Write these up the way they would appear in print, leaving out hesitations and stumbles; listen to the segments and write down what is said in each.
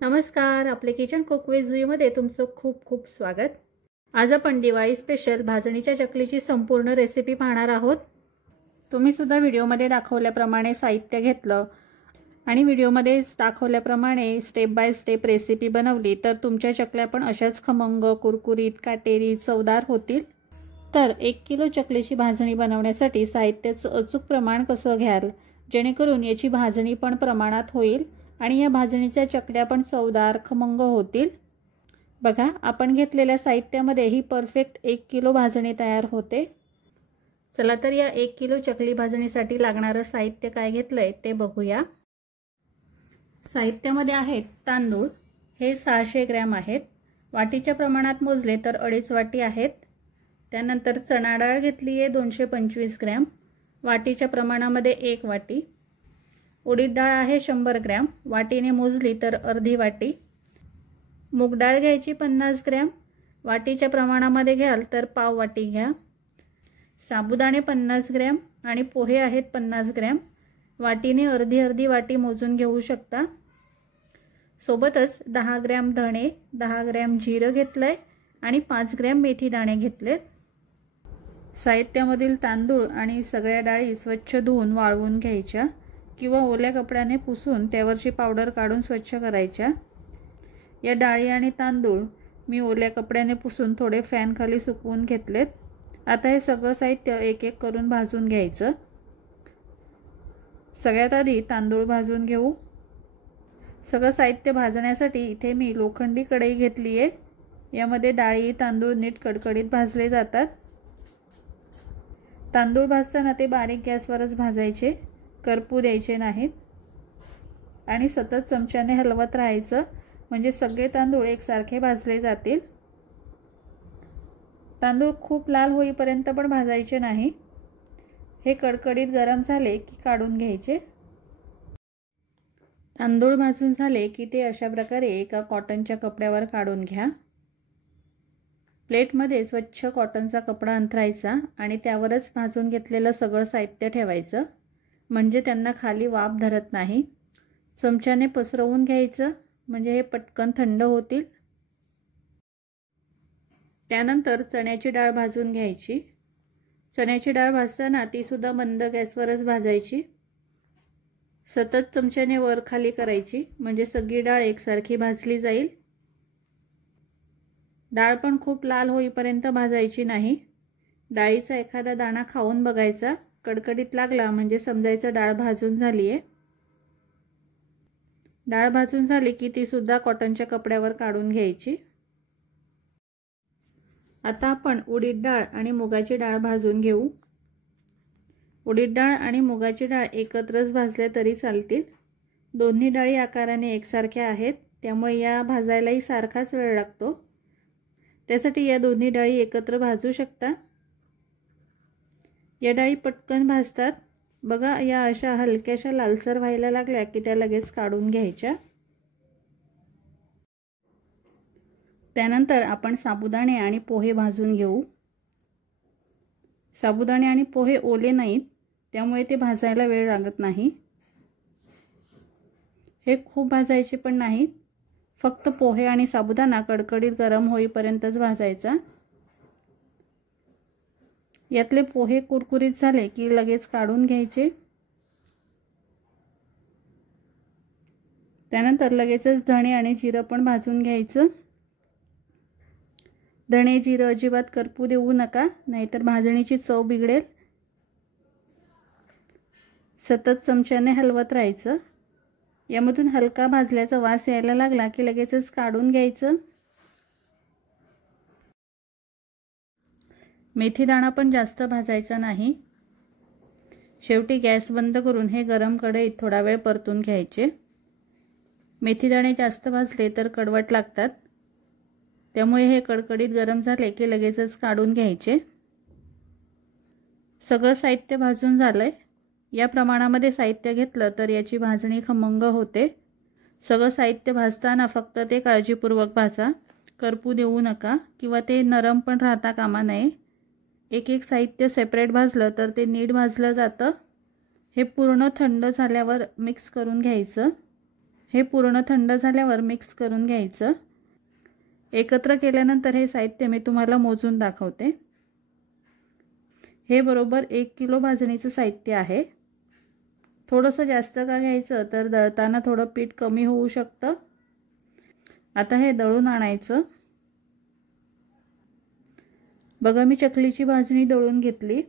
नमस्कार, आपले kitchen cook with जुईमध्ये तुमचं खूप खूप स्वागत। आज आपण दिवाळी स्पेशल भाजणीच्या चकलीची संपूर्ण रेसिपी पाहणार आहोत। तुम्ही सुद्धा व्हिडिओमध्ये दाखवल्याप्रमाणे साहित्य घेतलं आणि व्हिडिओमध्ये दाखवल्याप्रमाणे स्टेप बाय स्टेप रेसिपी बनवली तर तुमच्या चकल्या पण अशाच खमंग, कुरकुरीत, काटेरी, चवदार होतील। तर 1 किलो चकलीची भाजणी बनवण्यासाठी साहित्याचं अचूक प्रमाण कसं घ्याल जेणेकरून याची भाजणी पण प्रमाणात होईल आणि या भाजणीच्या चकल्या पण चवदार, खमंग होतील। बघा, आपण घेतलेल्या साहित्यामध्ये ही परफेक्ट 1 किलो भाजणी तयार होते। चला तर या 1 किलो चकली भाजणीसाठी लागणारं साहित्य काय घेतलंय ते बघूया। साहित्यामध्ये आहेत तांदूळ, हे 600 ग्रॅम आहेत। वाटीच्या प्रमाणात मोजले तर 2.5 वाटी आहेत। त्यानंतर चणा डाळ घेतली आहे 225 ग्रॅम, वाटीच्या प्रमाणामध्ये 1 वाटी। उडीद डाळ आहे 100 ग्रॅम, वाटीने मोजली तर अर्धी वाटी। मूग डाळ घ्यायची 50 ग्रॅम, वाटीच्या प्रमाणामध्ये घ्याल तर पाव वाटी घ्या। साबुदाणे 50 ग्रॅम आणि पोहे आहेत 50 ग्रॅम, वाटीने अर्धी अर्धी वाटी मोजून घेऊ शकता। सोबतच 10 ग्रॅम धणे, 10 ग्रॅम जिरं घेतलंय आणि 5 ग्रॅम मेथी दाणे घेतलेत। साहित्यामधील तांदूळ आणि सगळ्या डाळी स्वच्छ धुवून वाळवून घ्यायच्या किंवा ओल्या कपड्याने पुसून त्यावरची पावडर काढून स्वच्छ करायच्या। या डाळी आणि तांदूळ मी ओल्या कपड्याने पुसून थोडे फॅन खाली सुकवून घेतलेत। आता हे सगळं साहित्य एक एक करून भाजून घ्यायचं। सगळ्यात आधी तांदूळ भाजून घेऊ। सगळं साहित्य भाजण्यासाठी इथे मी लोखंडी कढई घेतली आहे। यामध्ये डाळी, तांदूळ नीट कडकडीत भाजले जातात। तांदूळ भाजताना ते बारीक गॅसवरच भाजायचे, करपू द्यायचे नाहीत आणि सतत चमच्याने हलवत राहायचं म्हणजे सगळे तांदूळ एकसारखे भाजले जातील। तांदूळ खूप लाल होईपर्यंत पण भाजायचे नाही। हे कडकडीत गरम झाले की काढून घ्यायचे। तांदूळ भाजून झाले की ते अशा प्रकारे एका कॉटनच्या कपड्यावर काढून घ्या। प्लेटमध्ये स्वच्छ कॉटनचा कपडा अंथरायचा आणि त्यावरच भाजून घेतलेलं सगळं साहित्य ठेवायचं म्हणजे त्यांना खाली वाफ धरत नाही। चमच्याने पसरवून घ्यायचं म्हणजे हे पटकन थंड होतील। त्यानंतर चण्याची डाळ भाजून घ्यायची। चण्याची डाळ भाजताना ती सुद्धा मंद गॅसवरच भाजायची। सतत चमच्याने वर खाली करायची म्हणजे सगळी डाळ एकसारखी भाजली जाईल। डाळ पण खूप लाल होईपर्यंत भाजायची नाही। डाळीचा एखादा दाणा खाऊन बघायचा, कडकडीत लागला म्हणजे समजायचं डाळ भाजून झाली आहे। डाळ भाजून झाली की ती सुद्धा कॉटनच्या कपड्यावर काढून घ्यायची। आता आपण उडीद डाळ आणि मुगाची डाळ भाजून घेऊ। उडीद डाळ आणि मुगाची डाळ एकत्रच भाजल्या तरी चालतील। दोन्ही डाळी आकाराने एकसारख्या आहेत त्यामुळे या भाजायलाही सारखाच वेळ लागतो। त्यासाठी या दोन्ही डाळी एकत्र भाजू शकता। या डाळी पटकन भाजतात। बघा, या अशा हलक्याशा लालसर व्हायला लागल्या की त्या लगेच काढून घ्यायच्या। त्यानंतर आपण साबुदाणे आणि पोहे भाजून घेऊ। साबुदाणे आणि पोहे ओले नाहीत त्यामुळे ते भाजायला वेळ लागत नाही। हे खूप भाजायचे पण नाहीत, फक्त पोहे आणि साबुदाणा कडकडीत गरम होईपर्यंतच भाजायचा। यातले पोहे कुरकुरीत झाले की लगेच काढून घ्यायचे। त्यानंतर लगेचच धणे आणि जिरं पण भाजून घ्यायचं। धणे जिरं अजिबात करपू देऊ नका, नाहीतर भाजणीची चव बिघडेल। सतत चमच्याने हलवत राहायचं। यामधून हलका भाजल्याचा वास यायला लागला की लगेचच काढून घ्यायचं। मेथी दाणा पण जास्त भाजायचा नाही। शेवटी गॅस बंद करून हे गरम कढईत थोडा वेळ परतून घ्यायचे। मेथी दाणे जास्त भाजले तर कडवट लागतात त्यामुळे हे कडकडीत गरम झाले की लगेचच काढून घ्यायचे। सगळं साहित्य भाजून झालंय। या प्रमाणामध्ये साहित्य घेतलं तर याची भाजणी खमंग होते। सगळं साहित्य भाजताना फक्त ते काळजीपूर्वक भाजा, करपू देऊ नका किंवा ते नरम पण राहता कामा नये। एक एक साहित्य सेपरेट भाजलं तर ते नीट भाजलं जातं। हे पूर्ण थंड झाल्यावर मिक्स करून घ्यायचं। हे पूर्ण थंड झाल्यावर मिक्स करून घ्यायचं। एकत्र केल्यानंतर हे साहित्य मी तुम्हाला मोजून दाखवते। हे बरोबर 1 किलो भाजणीचं साहित्य आहे। थोडंसं जास्त का घ्यायचं तर दळताना थोडं पीठ कमी होऊ शकतं। आता हे दळून आणायचं। बघा मी चकलीची भाजणी दळून घेतली।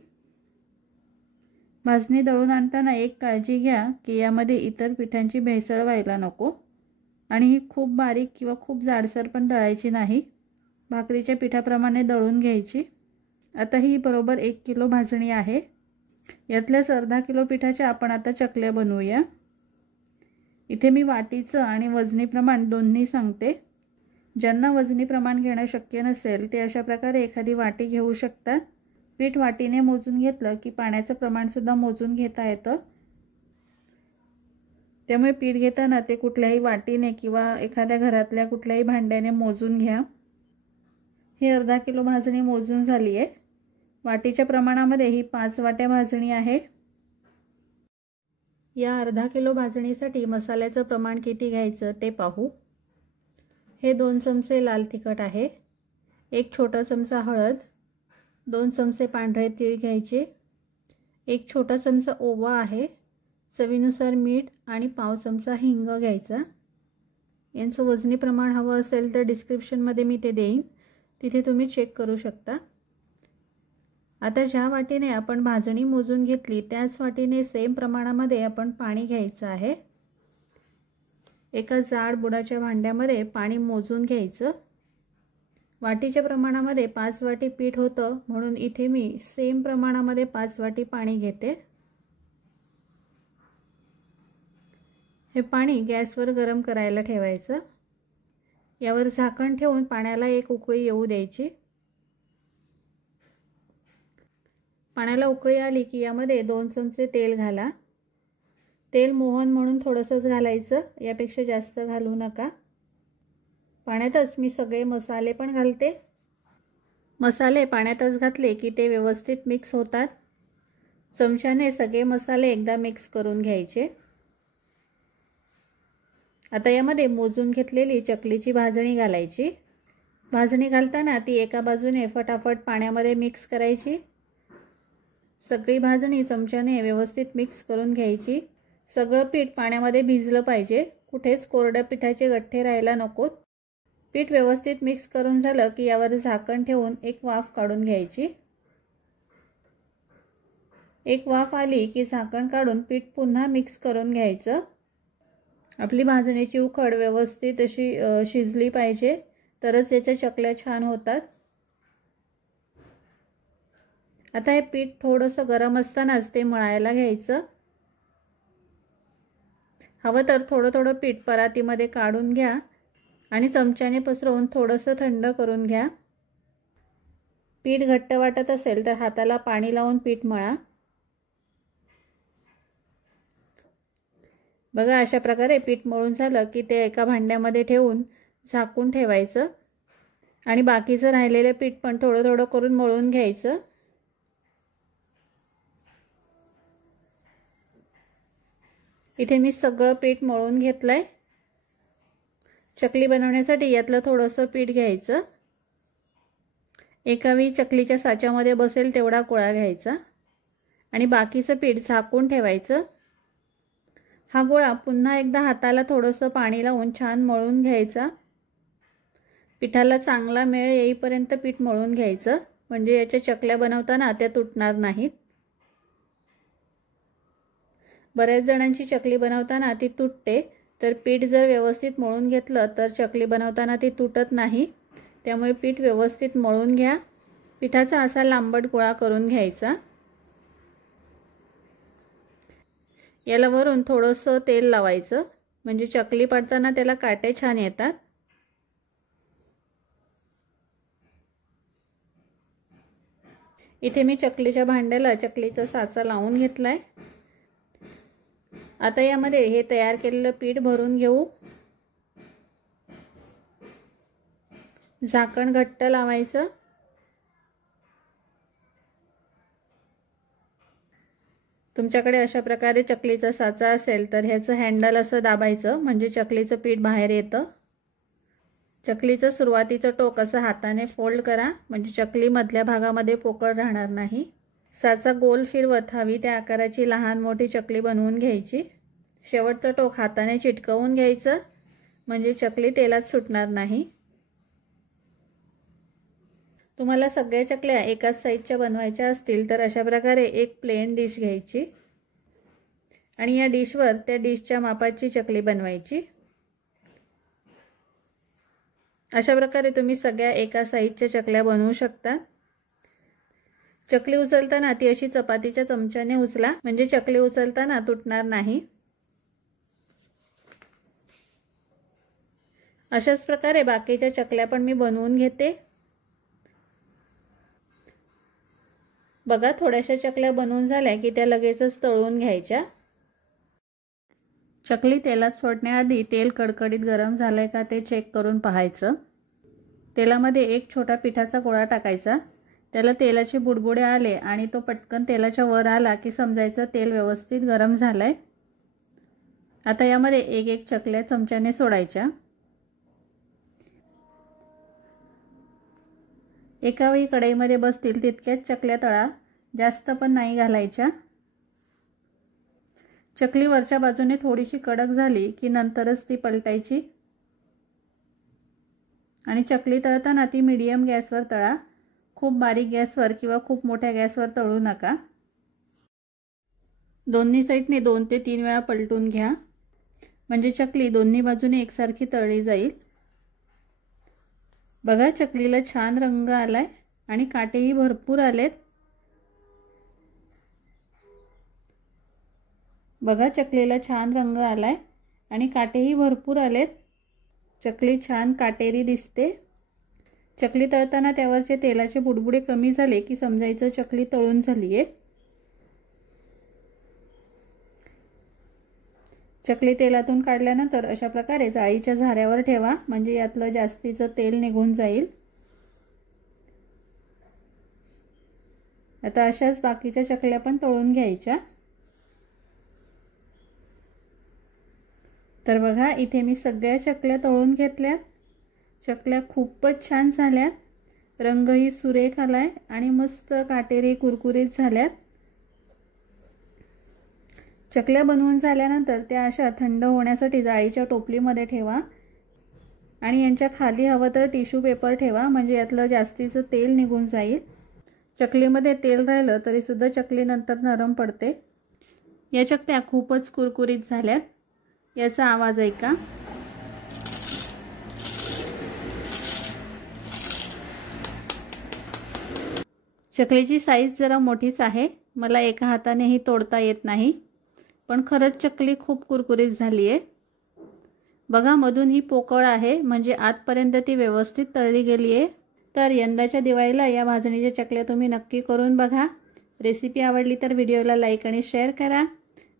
भाजणी दळून आणताना एक काळजी घ्या की यामध्ये इतर पिठांची भेसळ व्हायला नको आणि ही खूप बारीक किंवा खूप जाडसर पण दळायची नाही। भाकरीच्या पिठाप्रमाणे दळून घ्यायची। आता ही बरोबर 1 किलो भाजणी आहे। यातल्याच अर्धा किलो पिठाच्या आपण आता चकल्या बनवूया। इथे मी वाटीचं आणि वजनी प्रमाण दोन्ही सांगते। ज्यांना वजनी प्रमाण घेणं शक्य नसेल ते अशा प्रकारे एखादी वाटी घेऊ शकतात। पीठ वाटीने मोजून घेतलं की पाण्याचं प्रमाण सुद्धा मोजून घेता येतं। त्यामुळे पीठ घेताना ते कुठल्याही वाटीने किंवा एखाद्या घरातल्या कुठल्याही भांड्याने मोजून घ्या। हे अर्धा किलो भाजणी मोजून झाली आहे। वाटीच्या प्रमाणामध्ये ही 5 वाट्या भाजणी आहे। या अर्धा किलो भाजणीसाठी मसाल्याचं प्रमाण किती घ्यायचं ते पाहू। हे 2 चमचे लाल तिखट आहे, 1 छोटा चमचा हळद, 2 चमचे पांढरे तीळ घ्यायचे, 1 छोटा चमचा ओवा आहे, चवीनुसार मीठ आणि पाव चमचा हिंग घ्यायचा। यांचं वजनी प्रमाण हवं असेल तर डिस्क्रिप्शनमध्ये मी ते देईन, तिथे तुम्ही चेक करू शकता। आता ज्या वाटीने आपण भाजणी मोजून घेतली त्याच वाटीने सेम प्रमाणामध्ये आपण पाणी घ्यायचं आहे। एका जाड बुडाच्या भांड्यामध्ये पाणी मोजून घ्यायचं। वाटीच्या प्रमाणामध्ये 5 वाटी पीठ होतं म्हणून इथे मी सेम प्रमाणामध्ये 5 वाटी पाणी घेते। हे पाणी गॅसवर गरम करायला ठेवायचं। यावर झाकण ठेवून पाण्याला एक उकळी येऊ द्यायची। पाण्याला उकळी आली की यामध्ये 2 चमचे तेल घाला। तेल मोहन म्हणून थोडंसंच घालायचं, यापेक्षा जास्त घालू नका। पाण्यातच मी सगळे मसाले पण घालते। मसाले पाण्यातच घातले की ते व्यवस्थित मिक्स होतात। चमच्याने सगळे मसाले एकदा मिक्स करून घ्यायचे। आता यामध्ये मोजून घेतलेली चकलीची भाजणी घालायची। भाजणी घालताना ती एका बाजूने फटाफट पाण्यामध्ये मिक्स करायची। सगळी भाजणी चमच्याने व्यवस्थित मिक्स करून घ्यायची। सगळं पीठ पाण्यामध्ये भिजलं पाहिजे, कुठेच कोरड्या पिठाचे गठ्ठे राहायला नकोत। पीठ व्यवस्थित मिक्स करून झालं की यावर झाकण ठेवून एक वाफ काढून घ्यायची। एक वाफ आली की झाकण काढून पीठ पुन्हा मिक्स करून घ्यायचं। आपली भाजणीची उकड व्यवस्थित अशी शिजली पाहिजे, तरच याच्या चकल्या छान होतात। आता हे पीठ थोडंसं गरम असतानाच ते मळायला घ्यायचं। हवं तर थोडं थोडं पीठ परातीमध्ये काढून घ्या आणि चमच्याने पसरवून थोडंसं थंड करून घ्या। पीठ घट्ट वाटत असेल तर हाताला पाणी लावून पीठ मळा। बघा अशा प्रकारे पीठ मळून झालं की ते एका भांड्यामध्ये ठेवून झाकून ठेवायचं आणि बाकीचं राहिलेलं पीठ पण थोडं थोडं करून मळून घ्यायचं। इथे मी सगळं पीठ मळून घेतलंय। चकली बनवण्यासाठी यातलं थोडंसं पीठ घ्यायचं। एकावी चकलीच्या साच्यामध्ये बसेल तेवढा गोळा घ्यायचा आणि बाकीचं पीठ झाकून ठेवायचं। हा गोळा पुन्हा एकदा हाताला थोडंसं पाणी लावून छान मळून घ्यायचा। पिठाला चांगला मेळ येईपर्यंत पीठ मळून घ्यायचं, म्हणजे याच्या चकल्या बनवताना त्या तुटणार नाहीत। बऱ्याच जणांची चकली बनवताना ती तुटते, तर पीठ जर व्यवस्थित मळून घेतलं तर चकली बनवताना ती तुटत नाही। त्यामुळे पीठ व्यवस्थित मळून घ्या। पिठाचा असा लांबट गोळा करून घ्यायचा। याला वरून थोडंसं तेल लावायचं, म्हणजे चकली पाडताना त्याला काटे छान येतात। इथे मी चकलीच्या भांड्याला चकलीचा साचा लावून घेतलाय। आता यामध्ये हे तयार केलेलं पीठ भरून घेऊ। झाकण घट्ट लावायचं। तुमच्याकडे अशा प्रकारे चकलीचा साचा असेल तर ह्याचं हँडल असं दाबायचं म्हणजे चकलीचं पीठ बाहेर येतं। चकलीचं सुरुवातीचं टोक असं हाताने फोल्ड करा म्हणजे चकली मधल्या भागामध्ये पोकळ राहणार नाही। साचा गोल फिरवत हवी त्या आकाराची लहान मोठी चकली बनवून घ्यायची। शेवटचं टोक हाताने चिटकवून घ्यायचं म्हणजे चकली तेलात सुटणार नाही। तुम्हाला सगळ्या चकल्या एकाच साईजच्या बनवायच्या असतील तर अशा प्रकारे एक प्लेन डिश घ्यायची आणि या डिशवर त्या डिशच्या मापाची चकली बनवायची। अशा प्रकारे तुम्ही सगळ्या एका साईजच्या चकल्या बनवू शकता। चकली उचलताना ती अशी चपातीच्या चमच्याने उचला म्हणजे चकली उचलताना तुटणार नाही। अशाच प्रकारे बाकीच्या चकल्या पण मी बनवून घेते। बघा थोड्याशा चकल्या बनवून झाल्या की त्या लगेचच तळून घ्यायच्या। चकली तेलात सोडण्याआधी तेल कडकडीत गरम झालंय का ते चेक करून पाहायचं। तेलामध्ये एक छोटा पिठाचा गोळा टाकायचा, त्याला तेलाचे बुडबुडे आले आणि तो पटकन तेलाच्या वर आला की समजायचं तेल व्यवस्थित गरम झालंय। आता यामध्ये एक एक चकल्या चमच्याने सोडायच्या। एका वेळी कढईमध्ये बसतील तितक्याच चकल्या तळा, जास्त पण नाही घालायच्या। चकली वरच्या बाजूने थोडीशी कडक झाली की नंतरच ती पलटायची आणि चकली तळताना ती मीडियम गॅसवर तळा, खूप बारीक गॅसवर किंवा खूप मोठ्या गॅसवर तळू नका। दोन्ही साईडने 2 ते 3 वेळा पलटून घ्या म्हणजे चकली दोन्ही बाजूने एकसारखी तळली जाईल। बघा चकलीला छान रंग आलाय आणि काटेही भरपूर आलेत। बघा चकलीला छान रंग आलाय आणि काटेही भरपूर आलेत। चकली छान काटेरी दिसते। चकली तळताना त्यावरचे तेलाचे बुडबुडे कमी झाले की समजायचं चकली तळून झालीये। चकली तेलातून काढल्यानंतर अशा प्रकारे जाळीच्या झाऱ्यावर ठेवा म्हणजे यातलं जास्तीचं तेल निघून जाईल। आता अशाच बाकीच्या चकल्या पण तळून घ्यायच्या। तर बघा इथे मी सगळ्या चकल्या तळून घेतल्यात। चकल्या खूपच छान झाल्यात, रंगही सुरेख आलाय आणि मस्त काटेरी कुरकुरीत झाल्यात। चकल्या बनवून झाल्यानंतर त्या अशा थंड होण्यासाठी जाळीच्या टोपलीमध्ये ठेवा आणि यांच्या खाली हवं तर टिश्यू पेपर ठेवा म्हणजे यातलं जास्तीचं तेल निघून जाईल। चकलीमध्ये तेल राहिलं तरी सुद्धा चकली नंतर नरम पडते। या चकल्या खूपच कुरकुरीत झाल्यात, याचा आवाज ऐका। चकलीची साईज जरा मोठीच आहे, मला एका हातानेही तोडता येत नाही, पण खरंच चकली खूप कुरकुरीत झाली आहे। बघा मधून ही पोकळ आहे म्हणजे आतपर्यंत ती व्यवस्थित तळली गेली आहे। तर यंदाच्या दिवाळीला या भाजणीच्या चकल्या तुम्ही नक्की करून बघा। रेसिपी आवडली तर व्हिडिओला लाईक आणि शेअर करा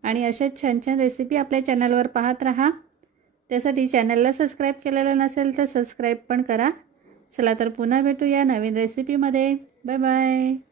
आणि अशाच छान छान रेसिपी आपल्या चॅनलवर पाहत राहा। त्यासाठी चॅनलला सबस्क्राईब केलेलं नसेल तर सबस्क्राईब पण करा। चला तर पुन्हा भेटूया नवीन रेसिपीमध्ये। Bye bye.